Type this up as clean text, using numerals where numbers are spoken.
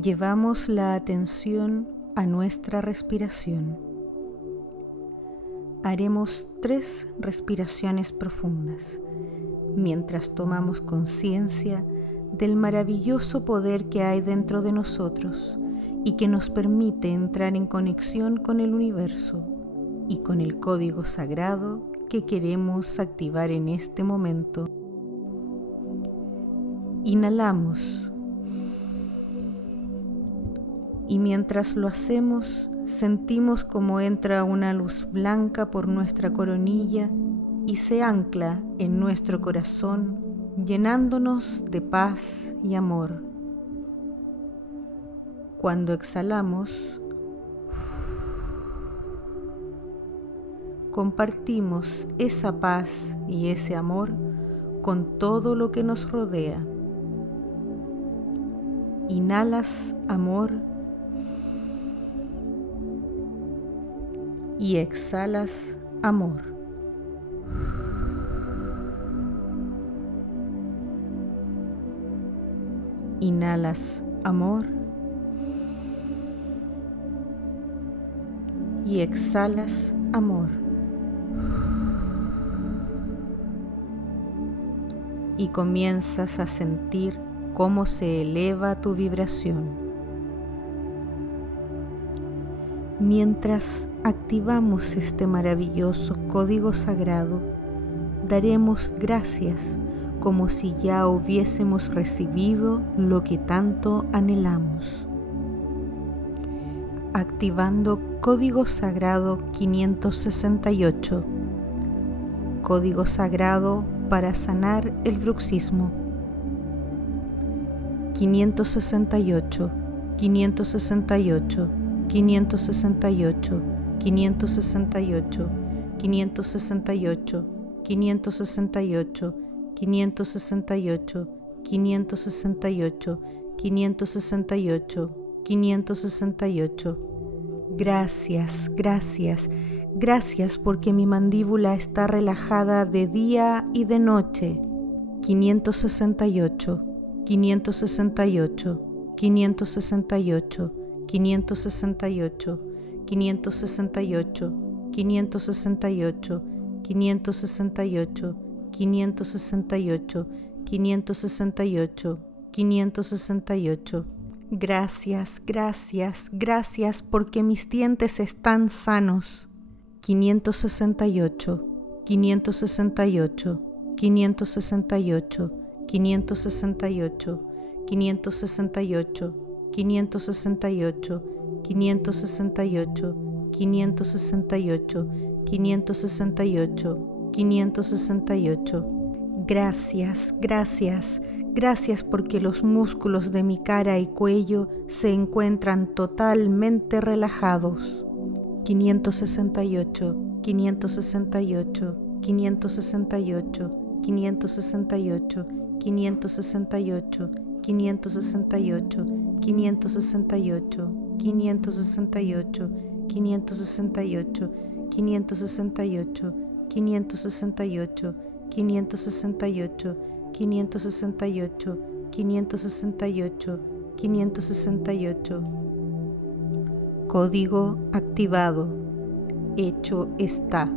Llevamos la atención a nuestra respiración. Haremos 3 respiraciones profundas mientras tomamos conciencia del maravilloso poder que hay dentro de nosotros y que nos permite entrar en conexión con el universo y con el código sagrado que queremos activar en este momento. Inhalamos y mientras lo hacemos sentimos como entra una luz blanca por nuestra coronilla y se ancla en nuestro corazón, llenándonos de paz y amor. Cuando exhalamos, compartimos esa paz y ese amor con todo lo que nos rodea. Inhalas amor y exhalas amor. Inhalas amor y exhalas amor. Y comienzas a sentir cómo se eleva tu vibración. Mientras activamos este maravilloso código sagrado, daremos gracias como si ya hubiésemos recibido lo que tanto anhelamos. Activando código sagrado 568. Código sagrado para sanar el bruxismo. 568, 568, 568, 568, 568, 568, 568, 568, 568, 568. Gracias, gracias, gracias porque mi mandíbula está relajada de día y de noche. 568, 568, 568, 568, 568, 568, 568, 568, 568, 568. Gracias, gracias, gracias porque mis dientes están sanos. 568, 568, 568, 568, 568, 568, 568, 568, 568, 568. Gracias, gracias, gracias porque los músculos de mi cara y cuello se encuentran totalmente relajados. 568, 568, 568, 568, 568, 568, 568, 568, 568, 568, 568, 568, 568, 568, 568. Código activado. Hecho está.